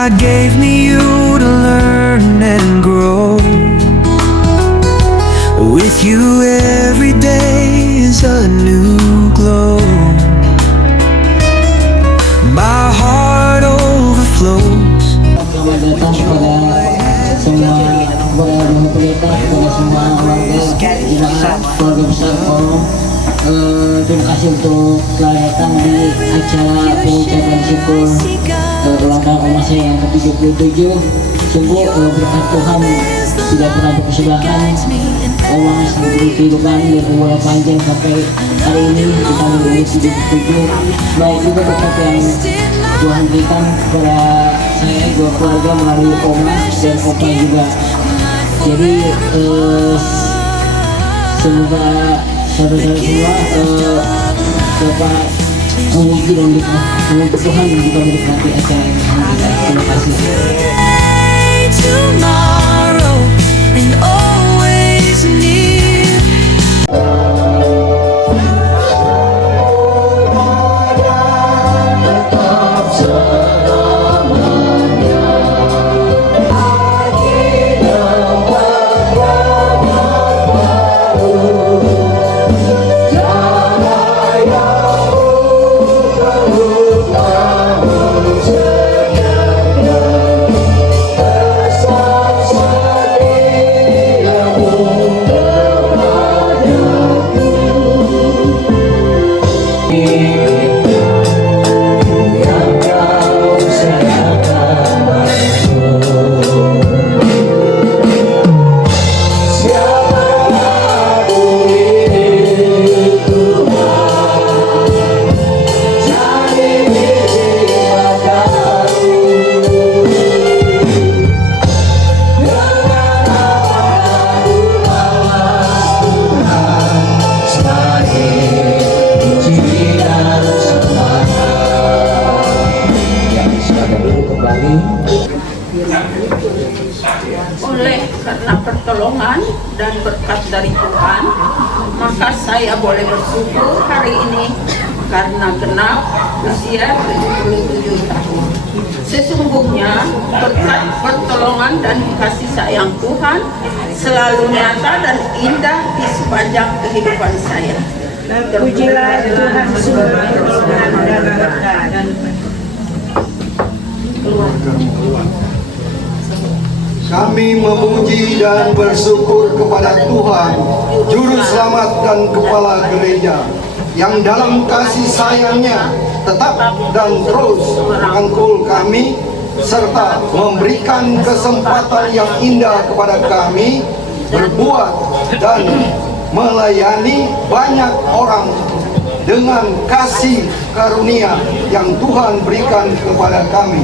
God gave me you to learn and grow. With you every day is a new glow. My heart overflows. Selamat datang kepada semua orang pelita, kepada semua warga jemaat keluarga besar Forum. Terima kasih untuk telah datang di acara pengucapan syukur ulang tahun rumah saya yang ke-77. Sungguh berkat Tuhan tidak pernah berkesudahan. Allah memberi kehidupan dan umur panjang sampai hari ini di tahun 2077. Baik juga berkat yang Tuhan berikan kepada saya, dua keluarga melalui Oma dan Opa juga. Jadi semoga saudara-saudara semua dapat memuji dan memuji Tuhan dan juga menikmati acara ini. Terima kasih. Tomorrow and always near. Oleh karena pertolongan dan berkat dari Tuhan, maka saya boleh bersyukur hari ini karena genap usia 77 tahun. Sesungguhnya berkat pertolongan dan kasih sayang Tuhan selalu nyata dan indah di sepanjang kehidupan saya. Terpujilah Tuhan semua dan berkat. Kami memuji dan bersyukur kepada Tuhan, Juru Selamat dan Kepala Gereja, yang dalam kasih sayangnya tetap dan terus merangkul kami, serta memberikan kesempatan yang indah kepada kami berbuat dan melayani banyak orang dengan kasih karunia yang Tuhan berikan kepada kami.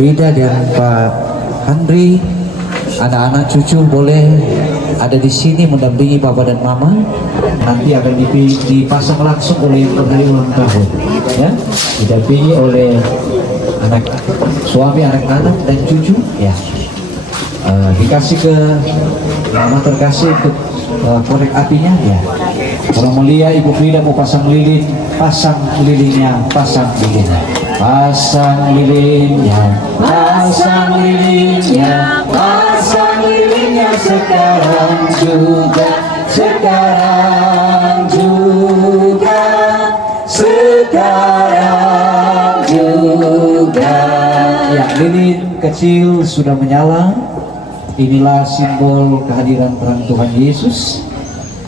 Frida dan Pak Handri, anak-anak cucu boleh ada di sini mendampingi Bapak dan Mama. Nanti akan dipasang langsung oleh pemberi ulang tahun, ya, didampingi oleh anak suami, anak-anak dan cucu, ya. Dikasih ke Mama terkasih ke korek apinya, ya. Kalau mulia Ibu Frida mau pasang lilin, pasang lilinnya, pasang lilinnya, pasang lilinnya, pasang lilinnya, pasang lilinnya sekarang juga, sekarang juga, sekarang juga. Ya, lilin kecil sudah menyala. Inilah simbol kehadiran terang Tuhan Yesus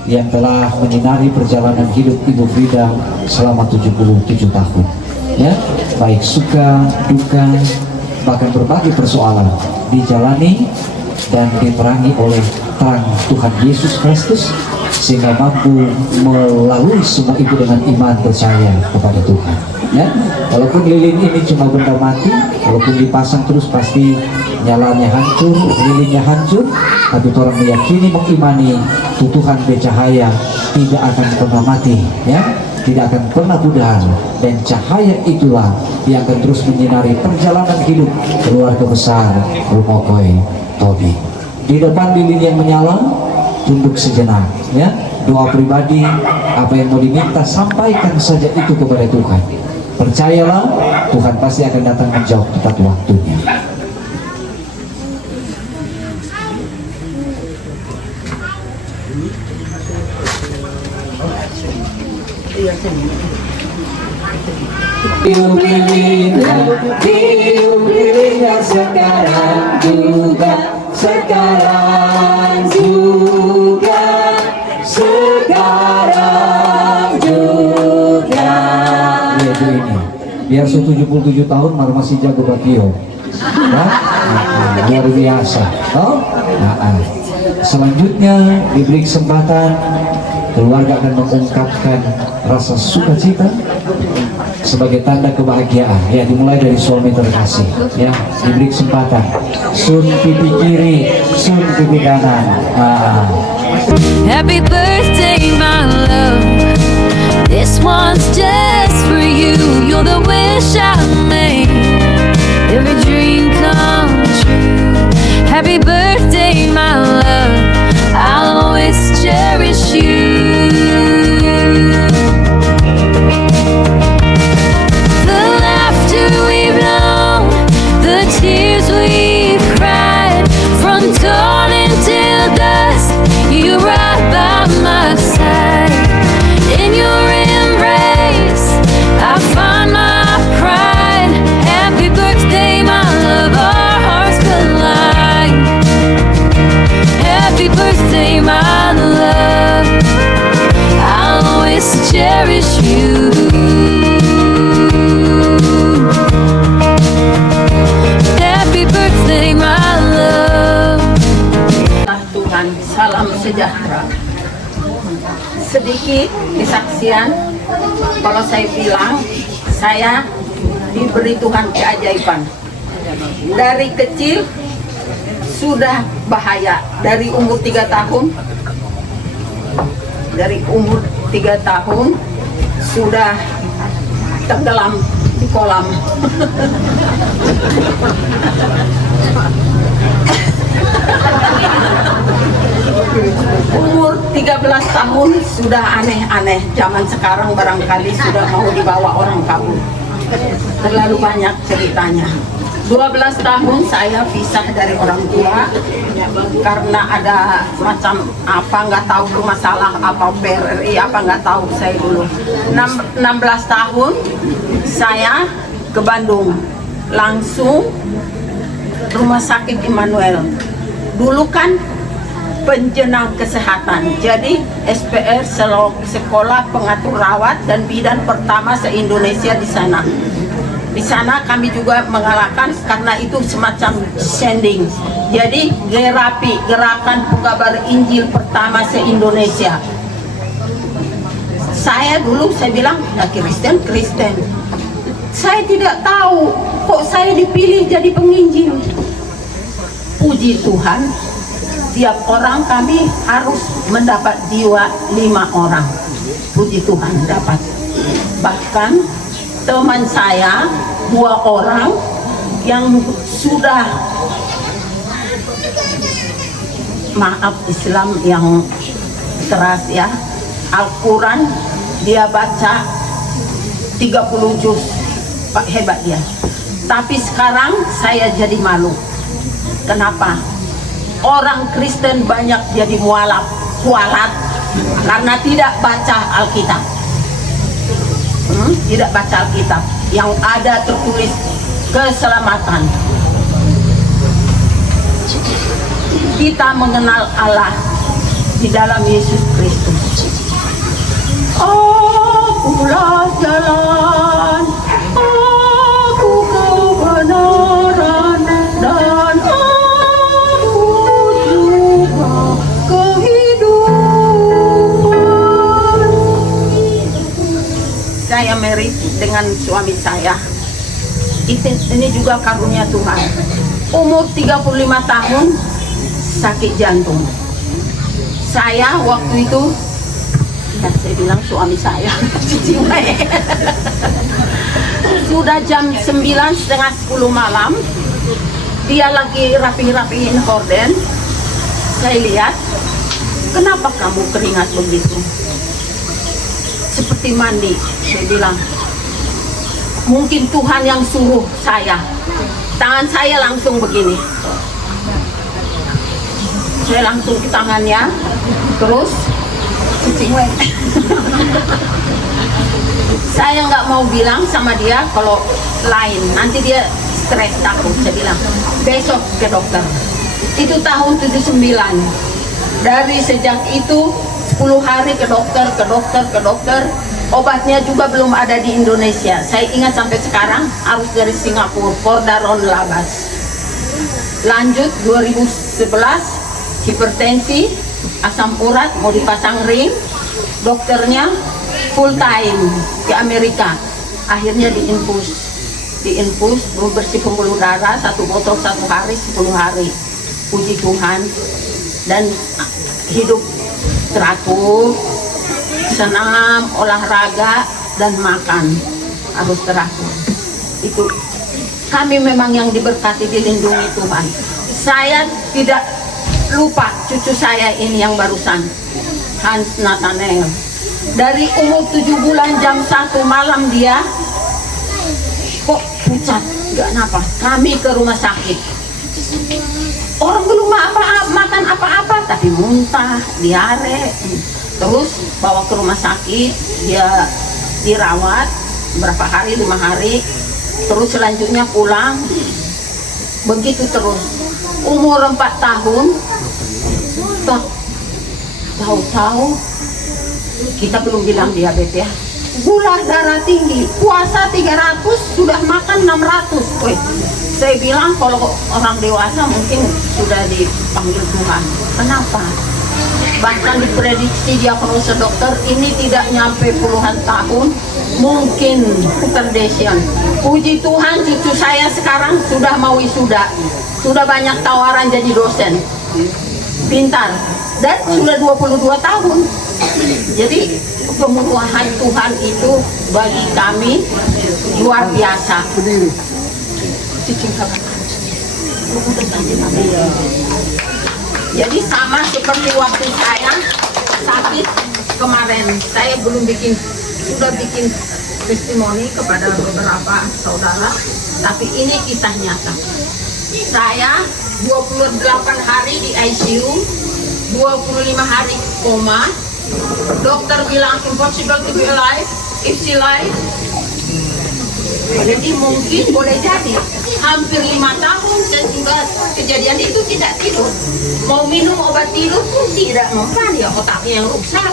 yang telah menyinari perjalanan hidup Ibu Frida selama 77 tahun. Ya, baik suka, duka, bahkan berbagai persoalan dijalani dan diperangi oleh terang Tuhan Yesus Kristus, sehingga mampu melalui semua itu dengan iman percaya kepada Tuhan. Ya, walaupun lilin ini cuma benda mati, walaupun dipasang terus pasti nyalanya hancur, lilinnya hancur, tapi orang meyakini, mengimani Tuhan bercahaya tidak akan pernah mati, ya, tidak akan pernah pudar, dan cahaya itulah yang akan terus menyinari perjalanan hidup keluarga besar Rumokoi Tobi. Di depan lilin yang menyala, tunduk sejenak, ya, doa pribadi, apa yang mau diminta sampaikan saja itu kepada Tuhan. Percayalah, Tuhan pasti akan datang menjawab tepat waktunya. Tiup lilinnya sekarang juga, sekarang juga, sekarang juga. Yaitu ini, biar 77 tahun masih jago bakio, ya? Luar biasa. Oh? Selanjutnya diberi kesempatan, keluarga akan mengungkapkan rasa sukacita sebagai tanda kebahagiaan, ya, dimulai dari suami terkasih, ya, diberi kesempatan, sun pipi kiri, sun pipi kanan. Happy birthday, my love. This one's just for you. You're the wish I made. Every dream come true. Happy birthday, my love. I'll always cherish you. Cherish you. Happy birthday, my love. Tuhan, salam sejahtera. Sedikit kesaksian, kalau saya bilang, saya diberi Tuhan keajaiban. Dari kecil sudah bahaya, dari umur 3 tahun. Dari umur 3 tahun sudah tenggelam di kolam. Umur 13 tahun sudah aneh-aneh. Zaman sekarang barangkali sudah mau dibawa orang kabur. Terlalu banyak ceritanya. 12 tahun saya pisah dari orang tua karena ada macam apa, nggak tahu itu masalah apa, PRRI apa nggak tahu saya dulu. 16 tahun saya ke Bandung, langsung rumah sakit Immanuel. Dulu kan penjenang kesehatan, jadi SPR sekolah pengatur rawat dan bidan pertama se-Indonesia di sana. Di sana kami juga mengalahkan karena itu semacam sending. Jadi GERAPI, Gerakan Pengabar Injil pertama se-Indonesia. Saya dulu saya bilang ya Kristen. Saya tidak tahu kok saya dipilih jadi penginjil. Puji Tuhan, tiap orang kami harus mendapat jiwa 5 orang. Puji Tuhan dapat. Bahkan teman saya 2 orang yang sudah, maaf Islam yang keras ya, Al-Quran dia baca 30 juz, Pak, hebat dia. Tapi sekarang saya jadi malu. Kenapa? Orang Kristen banyak jadi kualat karena tidak baca Alkitab. Tidak baca Alkitab yang ada tertulis keselamatan. Kita mengenal Allah di dalam Yesus Kristus. Akulah jalan, aku kebenaran, dan aku juga kehidupan. Saya married dengan suami saya. Ini juga karunia Tuhan. Umur 35 tahun sakit jantung. Saya waktu itu, ya saya bilang suami saya, sudah jam 9, setengah 10 malam, dia lagi rapi-rapiin horden. Saya lihat, kenapa kamu keringat begitu? Seperti mandi. Saya bilang, mungkin Tuhan yang suruh saya. Tangan saya langsung begini. Saya langsung ke tangannya, terus cicing. Saya nggak mau bilang sama dia kalau lain, nanti dia stres takut. Saya bilang besok ke dokter. Itu tahun 79. Dari sejak itu 10 hari ke dokter. Obatnya juga belum ada di Indonesia. Saya ingat sampai sekarang harus dari Singapura, Cordaron Labas. Lanjut 2011. Hipertensi, asam urat, mau dipasang ring, dokternya full time ke Amerika. Akhirnya diinfus, bersih pembuluh darah, 1 botol 1 hari, 10 hari. Puji Tuhan, dan hidup teratur, senam, olahraga, dan makan harus teratur. Itu kami memang yang diberkati, dilindungi Tuhan. Saya tidak lupa cucu saya ini yang barusan, Hans Nathanael. Dari umur 7 bulan jam 1 malam dia kok pucat, gak napas. Kami ke rumah sakit. Orang belum makan apa-apa, tapi muntah, diare. Terus bawa ke rumah sakit, dia dirawat berapa hari, 5 hari. Terus selanjutnya pulang. Begitu terus. Umur 4 tahun, tahu-tahu kita belum bilang diabetes ya, gula darah tinggi, puasa 300, sudah makan 600. Saya bilang kalau orang dewasa mungkin sudah dipanggil Tuhan. Kenapa? Bahkan diprediksi diagnosa dokter ini tidak nyampe puluhan tahun, mungkin retardation. Puji Tuhan, cucu saya sekarang sudah mau wisuda, sudah banyak tawaran jadi dosen, pintar, dan sudah 22 tahun. Jadi kemurahan Tuhan itu bagi kami luar biasa. Jadi sama seperti waktu saya sakit kemarin, saya belum sudah bikin testimoni kepada beberapa saudara, tapi ini kisah nyata. Saya 28 hari di ICU, 25 hari koma. Dokter bilang impossible to be alive, if she live. Jadi mungkin boleh jadi hampir 5 tahun sesudah kejadian itu tidak tidur. Mau minum obat tidur pun tidak mempan, ya otaknya yang rusak.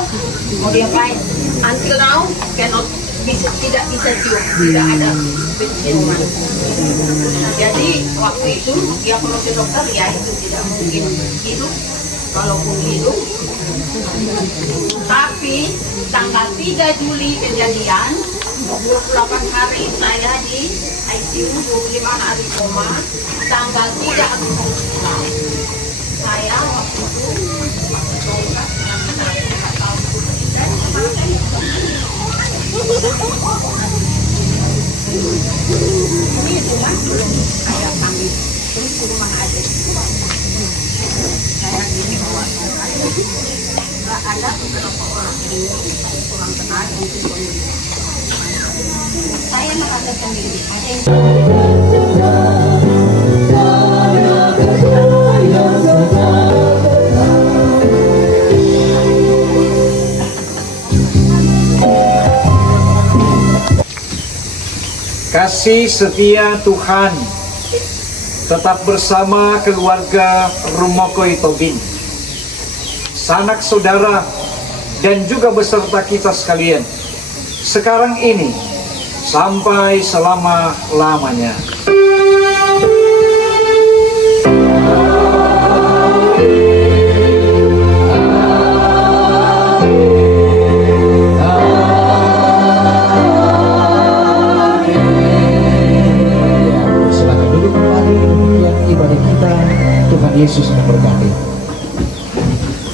Mau diapain? Until now tidak bisa tidur, tidak ada penciuman. Jadi waktu itu diagnosis dokter ya itu tidak mungkin hidup. Kalaupun hidup, tapi tanggal 3 Juli kejadian, 28 hari saya di ICU, 25 hari koma. Tanggal 3 Agustus saya waktu itu dongkrak dengan nggak tahu dan ini rumah belum saya ambil terus rumah aja saya gini bawa tongkat nggak ada beberapa orang ini kurang kenal untuk kondisi saya merasa sendiri ada yang Kasih setia Tuhan tetap bersama keluarga Rumokoi Tobing, sanak saudara, dan juga beserta kita sekalian sekarang ini sampai selama-lamanya. Silakan duduk kembali untuk ibadah kita. Tuhan Yesus memberkati.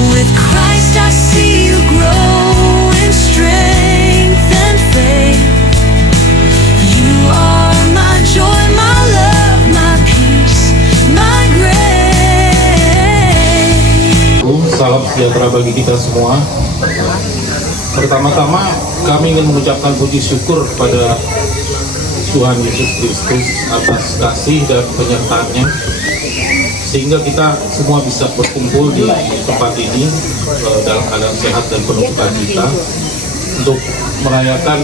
With Christ I see you grow in strength and faith. You are my joy, my love, my peace, my grace. Salam sejahtera bagi kita semua. Pertama-tama kami ingin mengucapkan puji syukur kepada Tuhan Yesus Kristus atas kasih dan penyertaannya sehingga kita semua bisa berkumpul di tempat ini dalam keadaan sehat dan penuh sukacita untuk merayakan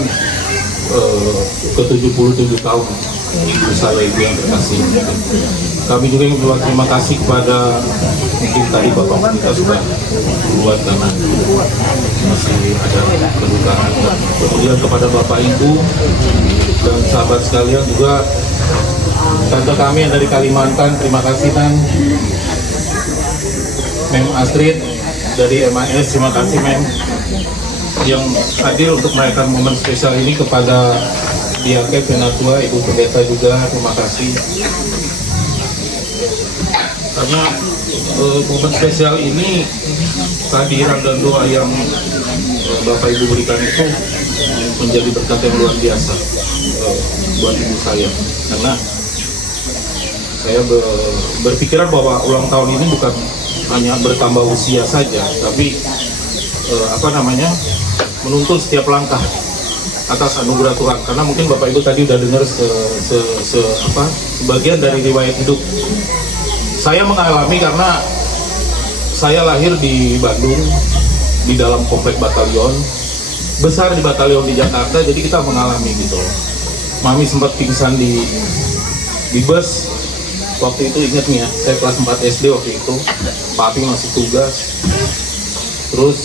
ke-77 tahun saya ibu yang terkasih. Kami juga ingin berterima kasih kepada mungkin tadi Bapak kita sudah buat karena masih ada kedukaan. Kemudian kepada Bapak Ibu dan sahabat sekalian juga tante kami yang dari Kalimantan, terima kasih Tan. Mem Astrid dari MAS, terima kasih Mem yang hadir untuk merayakan momen spesial ini. Kepada Diake Penatua, Ibu Pendeta juga terima kasih karena momen spesial ini kehadiran dan doa yang Bapak Ibu berikan itu menjadi berkat yang luar biasa buat ibu saya, karena saya berpikiran bahwa ulang tahun ini bukan hanya bertambah usia saja, tapi menuntun setiap langkah atas anugerah Tuhan. Karena mungkin Bapak Ibu tadi udah dengar sebagian dari riwayat hidup saya mengalami, karena saya lahir di Bandung di dalam komplek batalion, besar di batalion di Jakarta, jadi kita mengalami gitu. Mami sempat pingsan di bus waktu itu, ingat nih ya, saya kelas 4 SD waktu itu, Papi masih tugas. Terus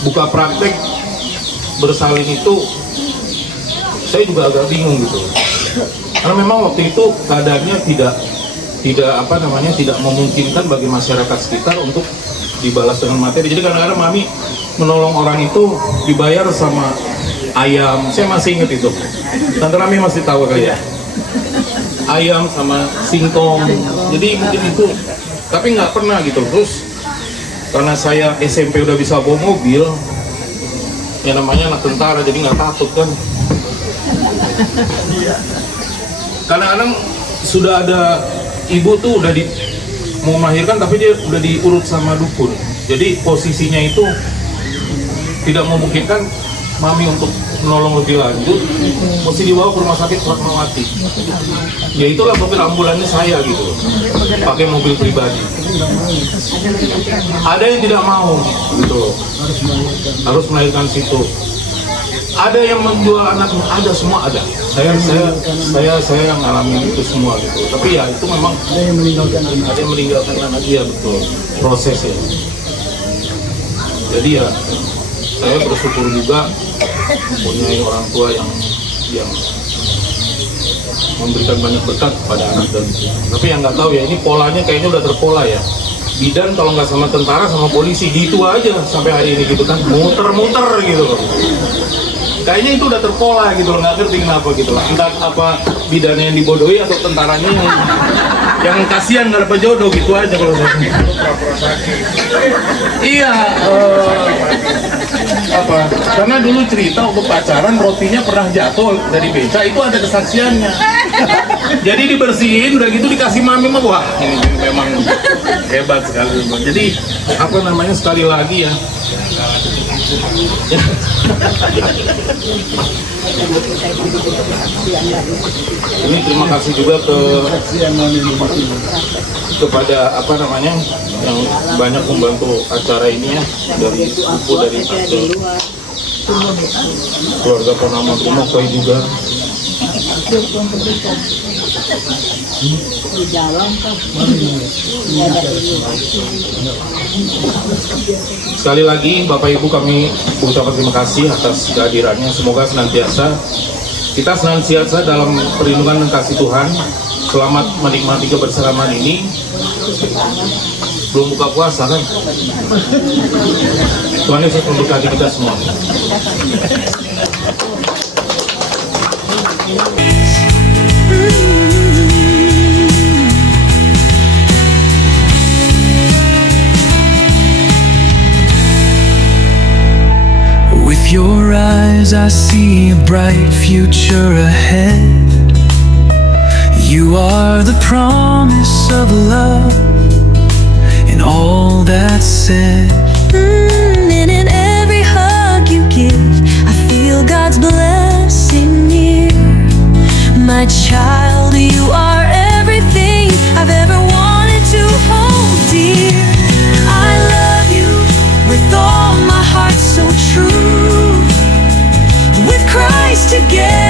buka praktek bersalin itu saya juga agak bingung gitu, karena memang waktu itu keadaannya tidak memungkinkan bagi masyarakat sekitar untuk dibalas dengan materi. Jadi kadang-kadang Mami menolong orang itu dibayar sama ayam, saya masih ingat itu, Tante Rami masih tahu kali ya, ayam sama singkong. Jadi mungkin itu, tapi nggak pernah gitu. Terus karena saya SMP udah bisa bawa mobil, yang namanya anak tentara, jadi nggak takut kan. Kadang-kadang sudah ada ibu tuh udah mau melahirkan, tapi dia udah diurut sama dukun. Jadi posisinya itu tidak memungkinkan Mami untuk menolong lebih lanjut, mesti dibawa ke rumah sakit Fatmawati. Ya itulah mobil ambulannya saya gitu, pakai mobil pribadi. Ada yang tidak mau gitu, harus melahirkan situ. Ada yang menjual anaknya, ada, semua ada. Saya yang ngalamin itu semua gitu. Tapi ya itu memang ada yang meninggalkan anak dia, betul, proses ya. Jadi ya saya bersyukur juga mempunyai orang tua yang memberikan banyak berkat kepada anak dan itu. Tapi yang nggak tahu ya, ini polanya kayaknya udah terpola ya. bidan kalau nggak sama tentara sama polisi gitu aja sampai hari ini gitu kan, muter-muter gitu loh. Kayaknya itu udah terpola gitu loh, nggak ngerti kenapa gitu loh. Entah apa bidannya yang dibodohi atau tentaranya yang kasihan nggak dapat jodoh gitu aja kalau saya. Iya, apa? Karena dulu cerita waktu pacaran rotinya pernah jatuh dari beca, itu ada kesaksiannya. Jadi dibersihin, udah gitu dikasih mami mah, wah ini memang hebat sekali. Jadi apa namanya, sekali lagi ya. Ini terima kasih juga kepada apa namanya yang banyak membantu acara ini ya, dari ibu, dari tante, keluarga Purnama Kumokai juga. Sekali lagi Bapak Ibu, kami ucapkan terima kasih atas kehadirannya. Semoga kita senantiasa dalam perlindungan dan kasih Tuhan. Selamat menikmati kebersamaan ini. Belum buka puasa kan? Tuhan Yesus memberkati kita semua. With your eyes I see a bright future ahead. You are the promise of love in all that's said. And in every hug you give, I feel God's blessing near. My child, you are everything I've ever wanted to hold dear. I love you with all my heart, so true. With Christ together